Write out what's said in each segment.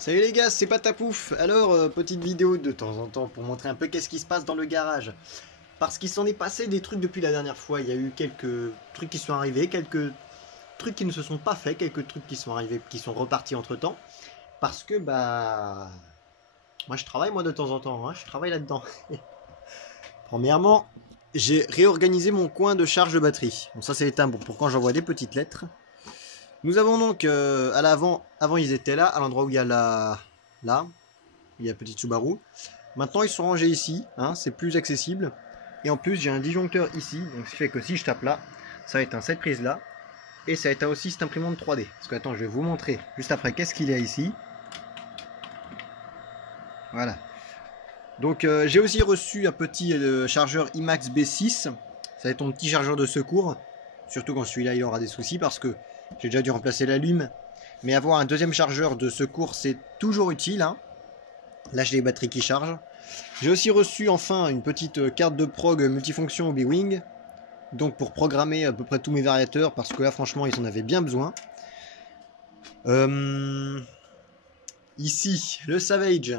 Salut les gars, c'est Patapouf. Alors, petite vidéo de temps en temps pour montrer un peu qu'est-ce qui se passe dans le garage. Parce qu'il s'en est passé des trucs depuis la dernière fois. Il y a eu quelques trucs qui sont arrivés, quelques trucs qui ne se sont pas faits, quelques trucs qui sont arrivés, qui sont repartis entre temps. Parce que, bah... Moi je travaille moi de temps en temps, hein, je travaille là-dedans. Premièrement, j'ai réorganisé mon coin de charge de batterie. Donc ça c'est éteint pour quand j'envoie des petites lettres. Nous avons donc à l'avant, avant ils étaient là, à l'endroit où il y a là, il y a petite Subaru. Maintenant ils sont rangés ici, hein, c'est plus accessible. Et en plus j'ai un disjoncteur ici, donc ce qui fait que si je tape là, ça va éteindre cette prise là. Et ça éteint aussi cette imprimante 3D. Parce que attends, je vais vous montrer juste après qu'est-ce qu'il y a ici. Voilà. Donc j'ai aussi reçu un petit chargeur IMAX B6. Ça va être ton petit chargeur de secours. Surtout quand celui-là il aura des soucis parce que j'ai déjà dû remplacer l'allume. Mais avoir un deuxième chargeur de secours c'est toujours utile. Hein. Là j'ai les batteries qui chargent. J'ai aussi reçu enfin une petite carte de prog multifonction Obi-Wing. Donc pour programmer à peu près tous mes variateurs parce que là franchement ils en avaient bien besoin. Ici le Savage.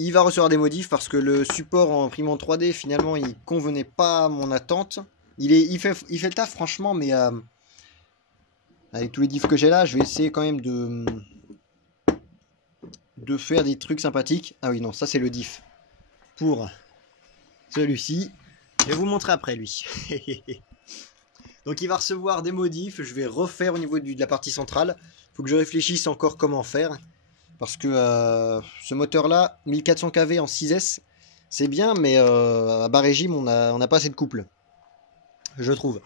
Il va recevoir des modifs parce que le support en imprimante 3D finalement il convenait pas à mon attente. Il fait le taf franchement, mais avec tous les diffs que j'ai là, je vais essayer quand même de faire des trucs sympathiques. Ah oui non, ça c'est le diff pour celui-ci. Je vais vous montrer après lui. Donc il va recevoir des modifs, je vais refaire au niveau de la partie centrale. Faut que je réfléchisse encore comment faire. Parce que ce moteur là, 1400 kV en 6S, c'est bien, mais à bas régime, on n'a pas assez de couple. Je trouve.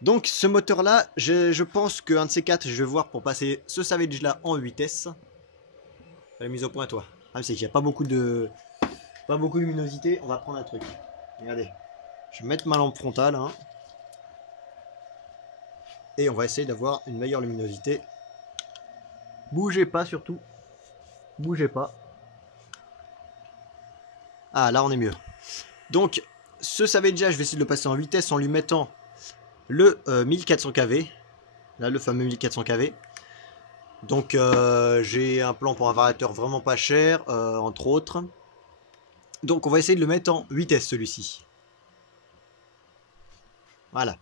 Donc ce moteur là, je pense qu'un de ces quatre, je vais voir pour passer ce Savage là en 8S. La mise au point toi. Ah, c'est qu'il n'y a pas beaucoup de luminosité, on va prendre un truc. Regardez. Je vais mettre ma lampe frontale. Hein, et on va essayer d'avoir une meilleure luminosité. Bougez pas surtout. Bougez pas. Ah là on est mieux. Donc ce Savage, je vais essayer de le passer en vitesse en lui mettant le 1400 kV. Là le fameux 1400 kV. Donc j'ai un plan pour un variateur vraiment pas cher, entre autres. Donc on va essayer de le mettre en vitesse celui-ci. Voilà.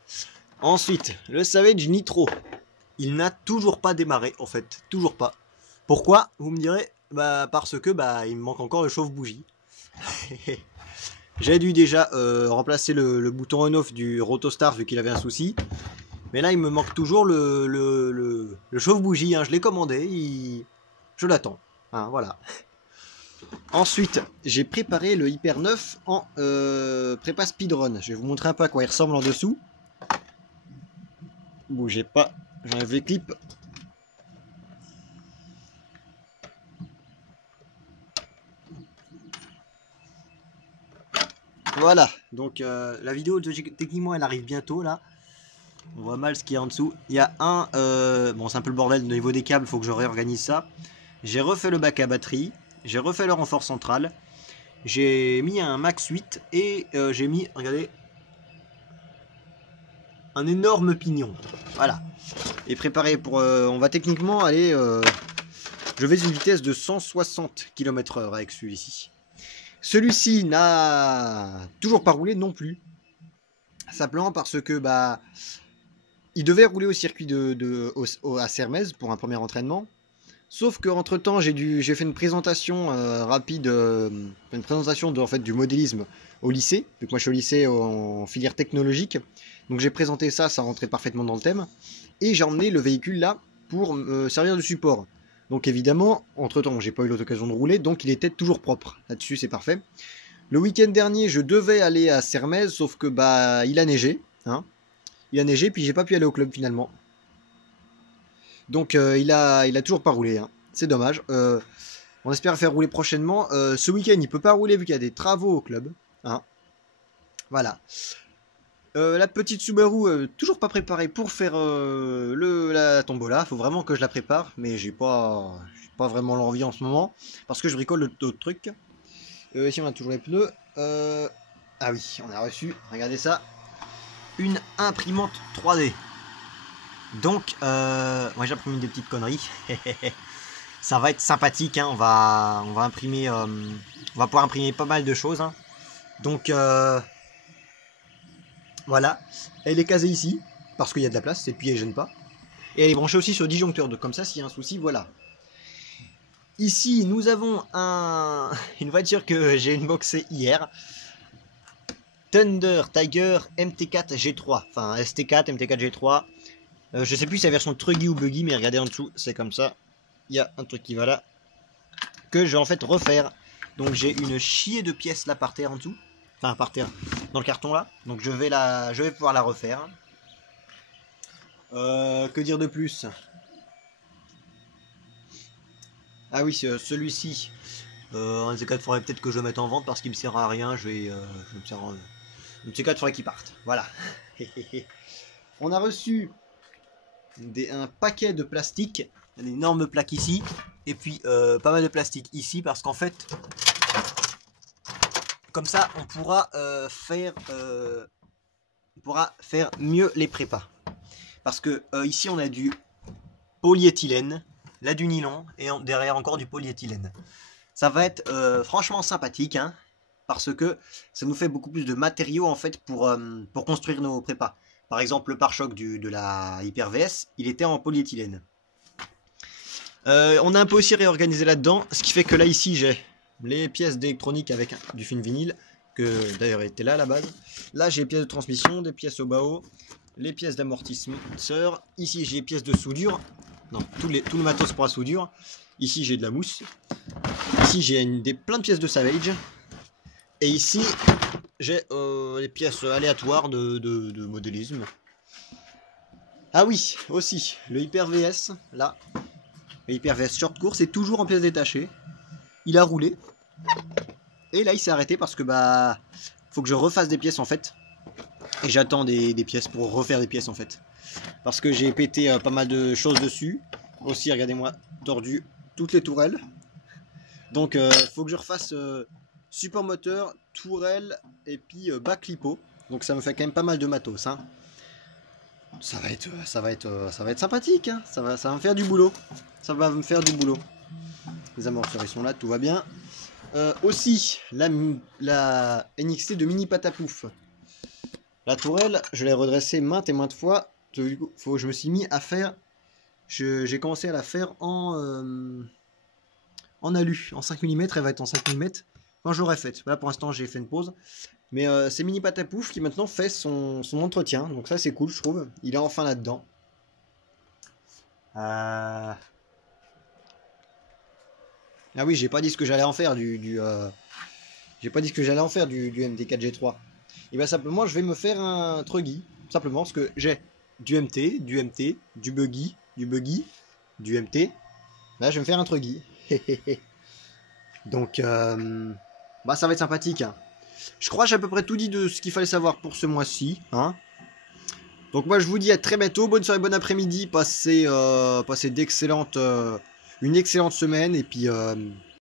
Ensuite, le Savage Nitro. Il n'a toujours pas démarré en fait. Toujours pas. Pourquoi? Vous me direz, bah parce que bah il me manque encore le chauffe-bougie. J'ai dû déjà remplacer le bouton on-off du Rotostar vu qu'il avait un souci. Mais là il me manque toujours le chauffe-bougie. Hein. Je l'ai commandé, je l'attends. Hein, voilà. Ensuite, j'ai préparé le Hyper 9 en prépa speedrun. Je vais vous montrer un peu à quoi il ressemble en dessous. Bougez pas, j'enlève les clips. Voilà, donc la vidéo techniquement elle arrive bientôt là. On voit mal ce qu'il y a en dessous. Il y a un, bon c'est un peu le bordel au niveau des câbles, il faut que je réorganise ça. J'ai refait le bac à batterie, j'ai refait le renfort central. J'ai mis un Max 8 et j'ai mis, regardez, un énorme pignon. Voilà. Et préparé pour, on va techniquement aller, je vais une vitesse de 160 km/h avec celui-ci. Celui-ci n'a toujours pas roulé non plus. Simplement parce que bah il devait rouler au circuit à Sermez pour un premier entraînement. Sauf que entre temps j'ai fait une présentation rapide, une présentation en fait du modélisme au lycée. Vu que moi je suis au lycée en filière technologique. Donc j'ai présenté ça, ça rentrait parfaitement dans le thème. Et j'ai emmené le véhicule là pour me servir de support. Donc évidemment, entre temps, j'ai pas eu l'occasion de rouler, donc il était toujours propre. Là-dessus, c'est parfait. Le week-end dernier, je devais aller à Sermez, sauf que bah il a neigé. Hein. Il a neigé, puis j'ai pas pu aller au club finalement. Donc il a toujours pas roulé. Hein. C'est dommage. On espère faire rouler prochainement. Ce week-end, il peut pas rouler vu qu'il y a des travaux au club. Hein. Voilà. La petite Subaru, toujours pas préparée pour faire la tombola. Faut vraiment que je la prépare, mais j'ai pas vraiment l'envie en ce moment parce que je bricole d'autres trucs. Ici on a toujours les pneus. Ah oui, on a reçu. Regardez ça, une imprimante 3D. Donc, moi j'imprime des petites conneries. Ça va être sympathique, hein. On va imprimer, on va pouvoir imprimer pas mal de choses, hein. Donc voilà, elle est casée ici parce qu'il y a de la place et puis elle gêne pas. Et elle est branchée aussi sur le disjoncteur, donc comme ça s'il y a un souci, voilà. Ici nous avons une voiture que j'ai unboxée hier. Thunder Tiger MT4 G3, enfin ST4 MT4 G3. Je sais plus si c'est la version Truggy ou Buggy, mais regardez en dessous, c'est comme ça. Il y a un truc qui va là, que je vais en fait refaire. Donc j'ai une chier de pièces là par terre en dessous, enfin par terre, dans le carton là. Donc je vais pouvoir la refaire. Que dire de plus? Ah oui, celui-ci, un de ces quatre, faudrait peut-être que je le mette en vente parce qu'il me sert à rien. Je me sers en... Un de ces quatre, faudrait qu'il parte. Voilà. On a reçu un paquet de plastique, une énorme plaque ici, et puis pas mal de plastique ici, parce qu'en fait, comme ça, on pourra faire mieux les prépas. Parce que ici, on a du polyéthylène, là du nylon, et derrière encore du polyéthylène. Ça va être franchement sympathique, hein, parce que ça nous fait beaucoup plus de matériaux en fait pour construire nos prépas. Par exemple, le pare-choc de la Hyper VS, il était en polyéthylène. On a un peu aussi réorganisé là-dedans, ce qui fait que là ici j'ai les pièces d'électronique avec du film vinyle, que d'ailleurs était là à la base. Là j'ai les pièces de transmission, des pièces au bas-haut, les pièces d'amortisseur. Ici j'ai les pièces de soudure, non, tout le matos pour la soudure. Ici j'ai de la mousse. Ici j'ai plein de pièces de Savage. Et ici j'ai les pièces aléatoires de modélisme. Ah oui, aussi, le Hyper VS, là. Le Hyper VS short course est toujours en pièces détachées. Il a roulé. Et là il s'est arrêté parce que bah faut que je refasse des pièces en fait. Et j'attends des pièces pour refaire des pièces en fait. Parce que j'ai pété pas mal de choses dessus. Aussi, regardez-moi, tordu toutes les tourelles. Donc faut que je refasse support moteur, tourelle et puis bac lipo. Donc ça me fait quand même pas mal de matos, hein. Ça va être sympathique, hein. Ça va me faire du boulot. Ça va me faire du boulot. Les amortisseurs ils sont là, tout va bien. Aussi la NXT de Mini Patapouf. La tourelle, je l'ai redressée maintes et maintes fois. Je me suis mis à faire. J'ai commencé à la faire en alu, en 5 mm. Elle va être en 5 mm quand je l'aurai faite. Là pour l'instant j'ai fait une pause. Mais c'est Mini Patapouf qui maintenant fait son entretien. Donc ça c'est cool je trouve. Il est enfin là-dedans. Ah oui, j'ai pas dit ce que j'allais en faire j'ai pas dit ce que j'allais en faire du MT4 G3. Et bien simplement je vais me faire un Truggy. Simplement parce que j'ai du MT, du Buggy, du MT. Là je vais me faire un Truggy. Donc bah ça va être sympathique, hein. Je crois que j'ai à peu près tout dit de ce qu'il fallait savoir pour ce mois-ci, hein. Donc moi je vous dis à très bientôt, bonne soirée, bon après-midi, passez une excellente semaine et puis